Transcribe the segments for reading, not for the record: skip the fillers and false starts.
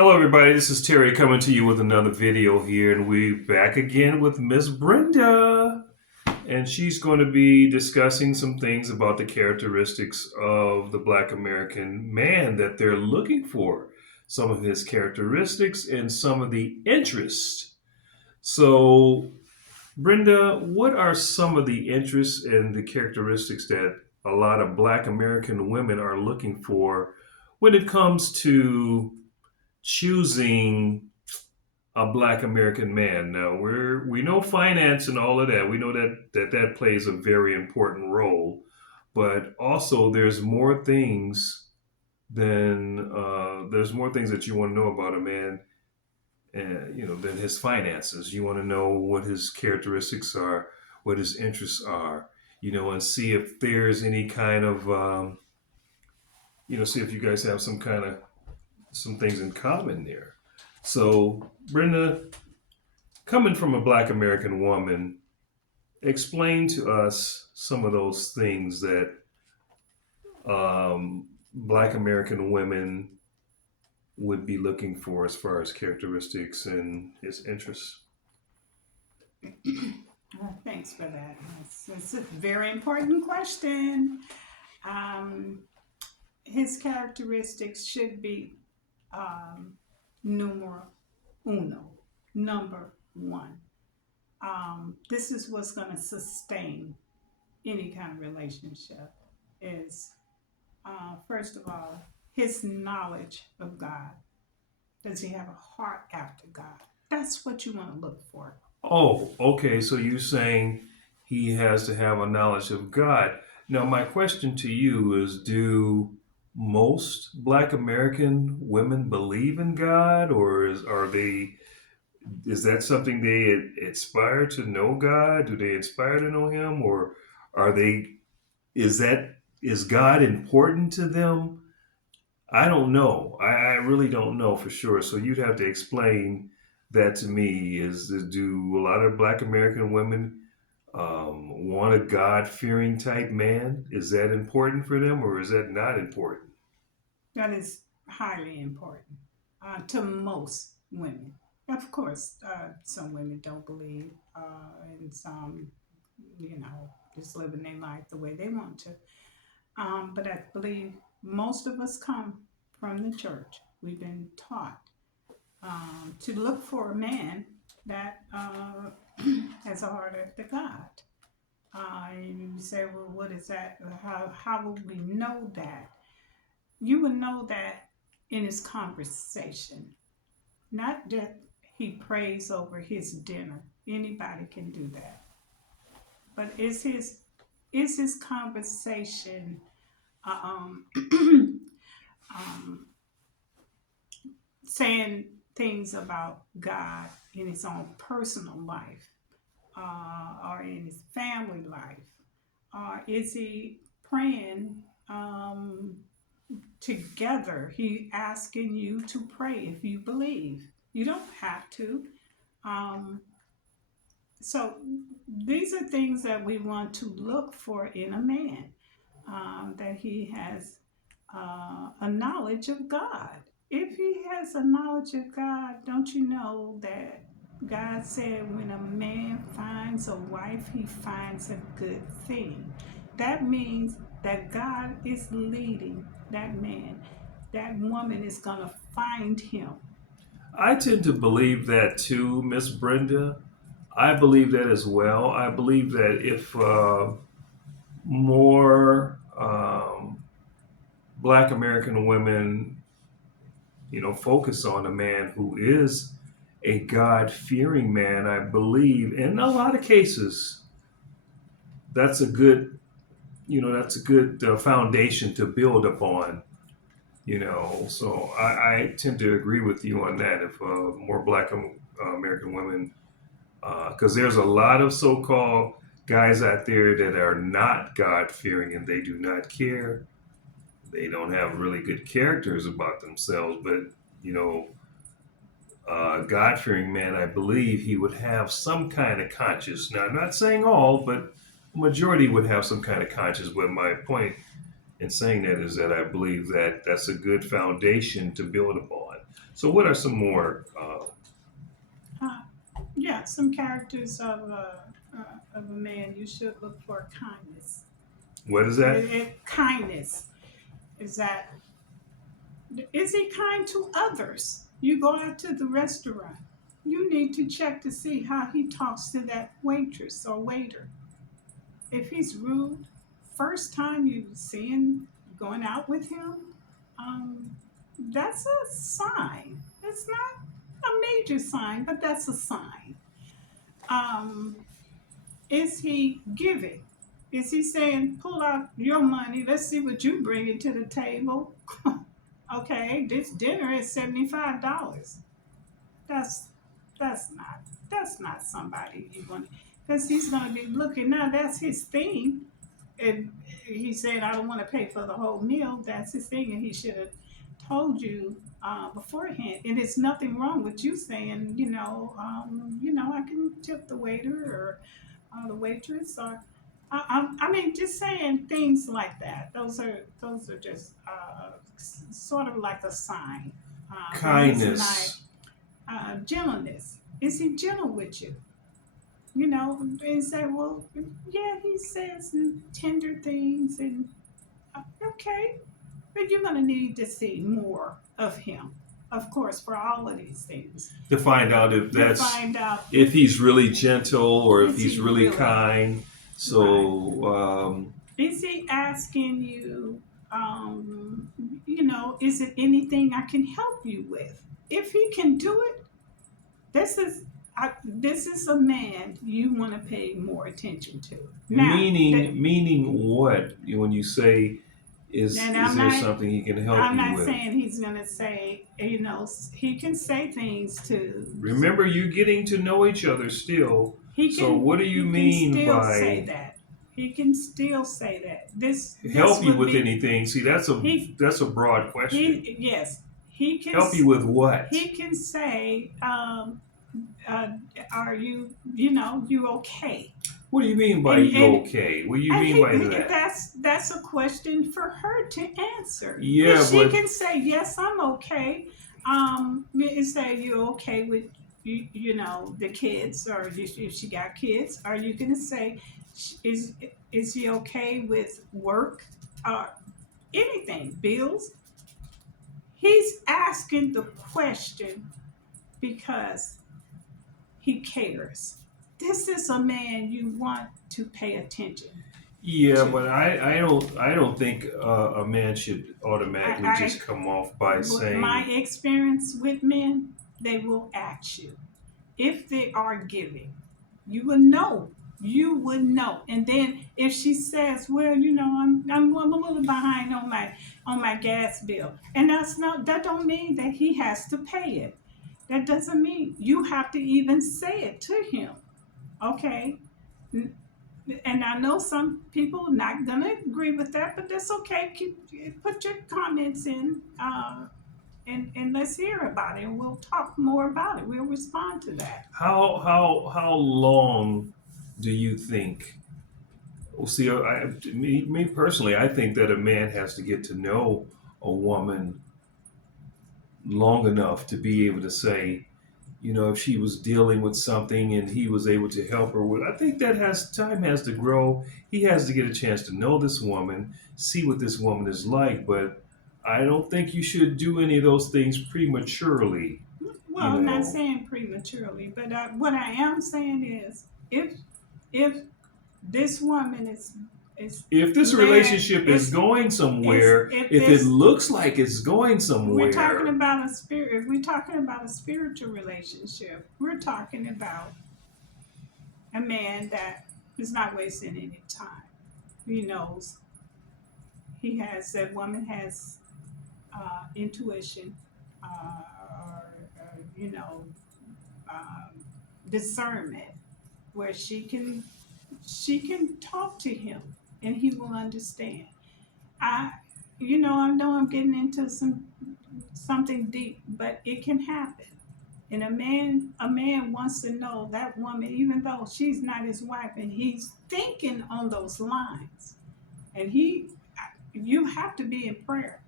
Hello, everybody. This is Terry coming to you with another video here, and we're back again with Miss Brenda. And she's going to be discussing some things about the characteristics of the Black American man that they're looking for, some of his characteristics, and some of the interests. So, Brenda, what are some of the interests and the characteristics that a lot of Black American women are looking for when it comes to choosing a Black American man? Now we know finance and all of that. We know that plays a very important role, but also there's more things that you want to know about a man, and than his finances. You want to know what his characteristics are, what his interests are, and see if there's any kind of see if you guys have some things in common there. So, Brenda, coming from a Black American woman, explain to us some of those things that Black American women would be looking for as far as characteristics and his interests. Thanks for that. It's a very important question. Um, his characteristics should be numero uno, number one. This is what's going to sustain any kind of relationship. Is first of all his knowledge of God. Does he have a heart after God? That's what you want to look for. Oh, okay. So you're saying he has to have a knowledge of God. Now, my question to you is: do most Black American women believe in God, or is that something they aspire to know God? Do they aspire to know Him, or are they? Is that is God important to them? I don't know. I really don't know for sure. So you'd have to explain that to me. Do a lot of Black American women want a God fearing type man? Is that important for them, or is that not important? That is highly important to most women. Of course, some women don't believe, and some, just living their life the way they want to. But I believe most of us come from the church. We've been taught to look for a man that has a heart after God. And you say, well, what is that? How will we know that? You will know that in his conversation, not that he prays over his dinner. Anybody can do that. But is his conversation um, um, saying things about God in his own personal life or in his family life? Or is he praying together? He asking you to pray if you believe. You don't have to. Um, so these are things that we want to look for in a man, that he has a knowledge of God. If he has a knowledge of God, don't you know that God said when a man finds a wife, he finds a good thing? That means that God is leading that man. That woman is going to find him. I tend to believe that too, Miss Brenda. I believe that as well. I believe that if more Black American women, focus on a man who is a God fearing man, I believe in a lot of cases that's a good, foundation to build upon. So I tend to agree with you on that. If more Black American women, because there's a lot of so-called guys out there that are not God fearing and they do not care. They don't have really good characters about themselves, but you know, God fearing man, I believe he would have some kind of conscience. Now, I'm not saying all, but majority would have some kind of conscience. But my point in saying that is that I believe that that's a good foundation to build upon. So, what are some more? Uh, yeah, some characters of a man you should look for: kindness. What is that? Kindness is that, is he kind to others? You go out to the restaurant, you need to check to see how he talks to that waitress or waiter. If he's rude, first time you see him going out with him, um, that's a sign. It's not a major sign, but that's a sign. Um, is he giving? Is he saying, pull out your money, let's see what you bring to the table? Okay, this dinner is $75. That's that's not somebody you want, because he's gonna be looking now. That's his thing, and he said, "I don't want to pay for the whole meal." That's his thing, and he should have told you beforehand. And it's nothing wrong with you saying, I can tip the waiter or the waitress, or I mean, just saying things like that. Those are just sort of like a sign that he's Kindness. nice. Gentleness. Is he gentle with you? And say, well, yeah, he says tender things, and okay, but you're going to need to see more of him, of course, for all of these things. To find out if To that's find out, if he's really gentle or if is he's he really really kind. right? So, Is he asking you, is it anything I can help you with? If he can do it, this is this is a man you want to pay more attention to. Now, meaning what? When you say, and is there something he can help I'm you not with? saying he's gonna say, he can say things to. Remember, you're getting to know each other still. So, what do you He can mean still say by that. He can still say that. This help you would with be anything? See, he that's a broad question. yes, he can Help you with what? he can say, uh, are you, you okay? What do you mean by And you okay? What do you mean by that? that's a question for her to answer. Yeah, If she but can say yes, I'm okay. And say you okay with the kids, or if she got kids, are you gonna say is is he okay with work or anything, bills? He's asking the question because he cares. This is a man you want to pay attention yeah, to. but I don't think a man should automatically I, just come off by my saying, experience with men, they will ask you if they are giving. You will know. You would know. And then if she says, "Well, I'm a little behind on my gas bill," and that don't mean that he has to pay it. That doesn't mean you have to even say it to him. Okay. And I know some people are not gonna agree with that, but that's okay. Put your comments in, and let's hear about it, and we'll talk more about it. We'll respond to that. how long do you think? Well, see, me personally, I think that a man has to get to know a woman long enough to be able to say, if she was dealing with something and he was able to help her with, I think that has time has to grow. He has to get a chance to know this woman, see what this woman is like, but I don't think you should do any of those things prematurely, you Well, I'm not know. saying prematurely, but what I am saying is, if this woman is If this led, relationship is going is somewhere, if if it this looks like it's going we're talking somewhere, about a spirit, if we're talking about a spiritual relationship, we're talking about a man that is not wasting any time. He knows that woman has intuition, or um, discernment, where she can talk to him and he will understand. I I know I'm getting into something deep, but it can happen. And a man wants to know that woman, even though she's not his wife, and he's thinking on those lines. And you have to be in prayer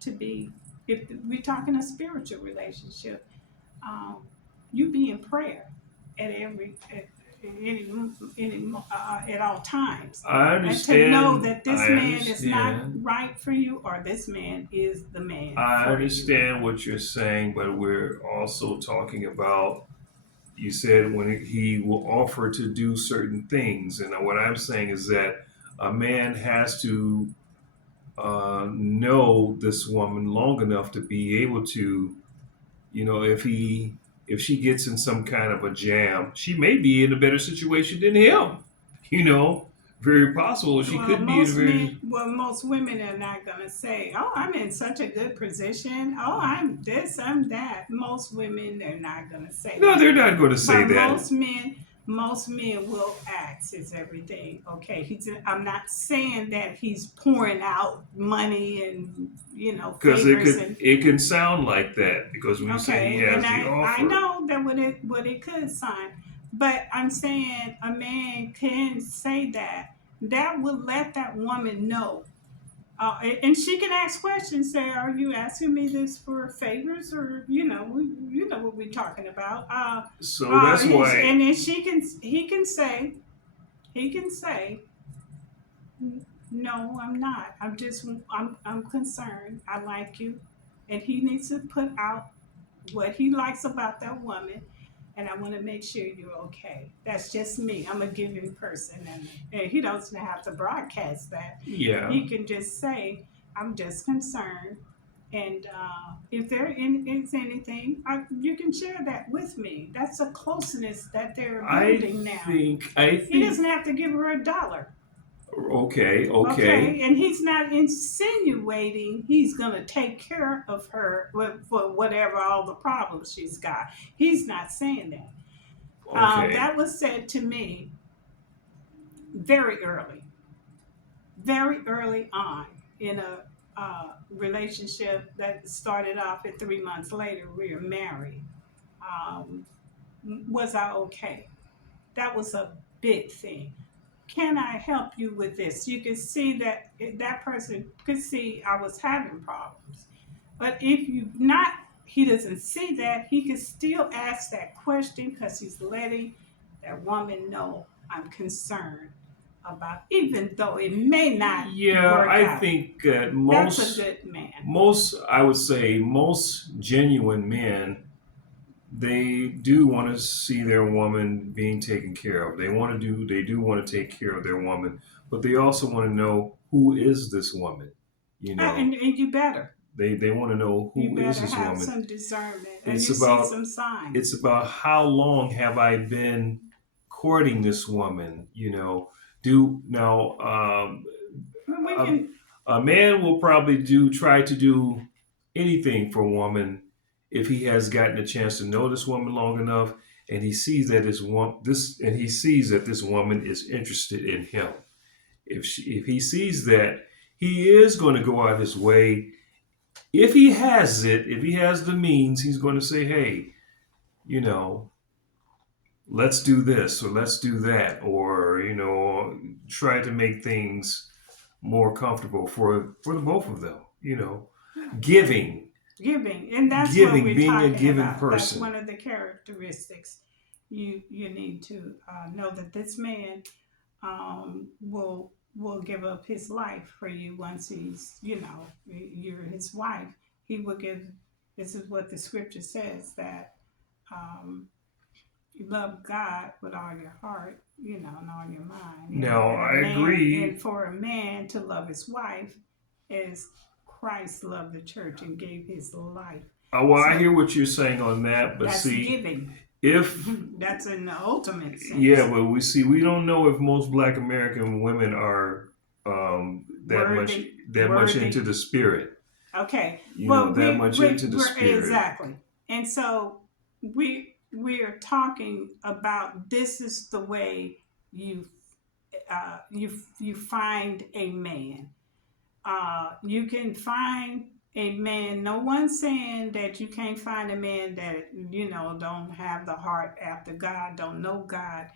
to be. if we're talking a spiritual relationship, um, you be in prayer at any, at all times, I and to know understand. that this I man is not understand. right for you, or this man is the man I for you. understand what you're saying, but we're also talking about. You said when he will offer to do certain things, and what I'm saying is that a man has to know this woman long enough to be able to, if she gets in some kind of a jam, she may be in a better situation than him. You know, very possible she Well, could be in a very. most women are not gonna say, "Oh, I'm in such a good position. Oh, I'm this, I'm that." Most women are not gonna say No, that, they're not going to say but that. most men will ask, "Is everything okay?" I'm not saying that he's pouring out money and Because it favors could and it can sound like that because when you say he okay, and has the I offer. know that what it could sign, but I'm saying a man can say that. That will let that woman know, and she can ask questions. Say, "Are you asking me this for favors, or you know what we're talking about?" So that's why. And then he can say, "No, I'm not. I'm concerned. I like you," and he needs to put out what he likes about that woman, and I want to make sure you're okay. That's just me. I'm a giving person, and he doesn't have to broadcast that. Yeah, He can just say, "I'm just concerned." And if there is anything, you can share that with me. That's a closeness that they're I building now. He think. doesn't have to give her a dollar. Okay, okay. Okay, and he's not insinuating he's gonna take care of her for whatever all the problems she's got. He's not saying that. Okay. That was said to me very very early on in a relationship that started off at 3 months later. We were married. Um, was I okay? That was a big thing. Can I help you with this? You can see that that person could see I was having problems. But if you not, he doesn't see that, he can still ask that question because he's letting that woman know I'm concerned about, even though it may not Yeah, work I out. think that That's a good man. I would say most genuine men, they do want to see their woman being taken care of. They do want to take care of their woman, but they also want to know who is this woman. You know, And they want to know you who is better this have woman. some discernment and It's you see about some signs. it's about how long have I been courting this woman. Do now We a, can, a man will probably try to do anything for a woman if he has gotten a chance to know this woman long enough and he sees that this woman is interested in him. If he sees that, he is going to go out his way. If he has the means, he's going to say, "Hey, you know, let's do this or let's do that," or try to make things more comfortable for the both of them. Giving, giving, and that's what we're being a talking giving about. That's person. one of the characteristics. You need to know that this man will give up his life for you once he's you're his wife. He will give. This is what the scripture says, that um, you love God with all your heart, and all your mind, Now, and a I man, and agree. for a man to love his wife as Christ loved the church and gave his life. Well, I So hear what you're saying on that, but that's see, giving. if That's in the ultimate yeah, sense. but we don't know if most Black American women are Worthy, that much into worthy. the spirit. Okay. Well, That much into the we're spirit. exactly. And so we are talking about, this is the way you you find a man. You can find a man. No one's saying that you can't find a man that don't have the heart after God, don't know God,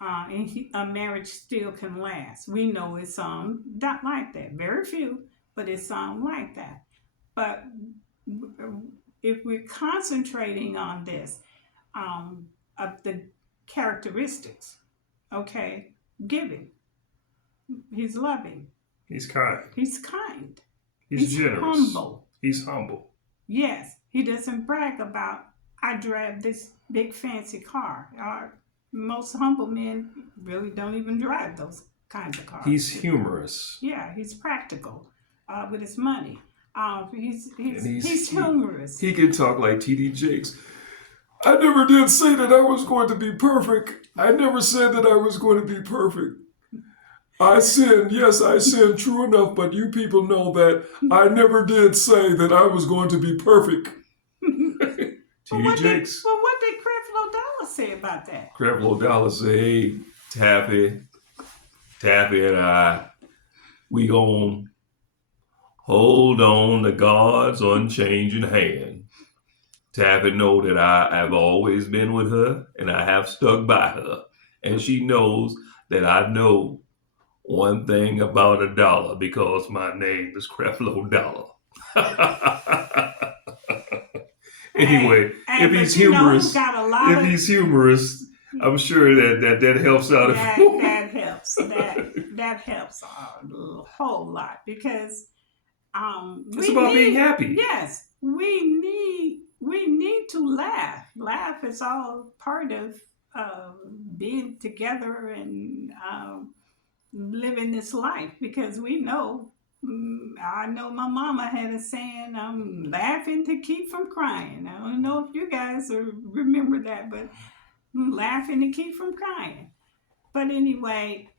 and a marriage still can last. We know it's not like that. Very few, but it's like that. But if we're concentrating on this, of the characteristics, okay, giving, he's loving, He's kind. he's kind, He's generous. humble. He's humble. Yes, he doesn't brag about, I drive this big fancy car. Most humble men really don't even drive those kinds of cars. He's humorous. Yeah, he's practical with his money. He's humorous. He can talk like T.D. Jakes. I never did say that I was going to be perfect. I never said that I was going to be perfect. I sinned. Yes, I sinned, true enough, but you people know that I never did say that I was going to be perfect. T.D. Jakes. Well, what did Creflo Dollar say about that? Creflo Dollar say, hey, Taffy and I, we gon' hold on to God's unchanging hand. Taffy know that I have always been with her and I have stuck by her. And she knows that I know one thing about a dollar because my name is Creflo Dollar. Anyway, if he's humorous, he's humorous, I'm sure that helps out. That helps. That helps a whole lot because it's about being happy. Yes, we need to laugh. Laugh is all part of being together and living this life because we know. I know my mama had a saying, I'm laughing to keep from crying. I don't know if you guys remember that, but I'm laughing to keep from crying. But anyway,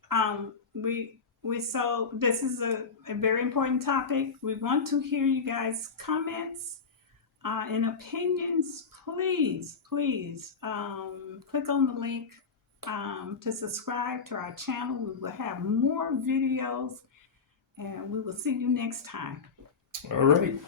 so this is a very important topic. We want to hear you guys' comments and opinions. Please click on the link to subscribe to our channel. We will have more videos. And we will see you next time. All right.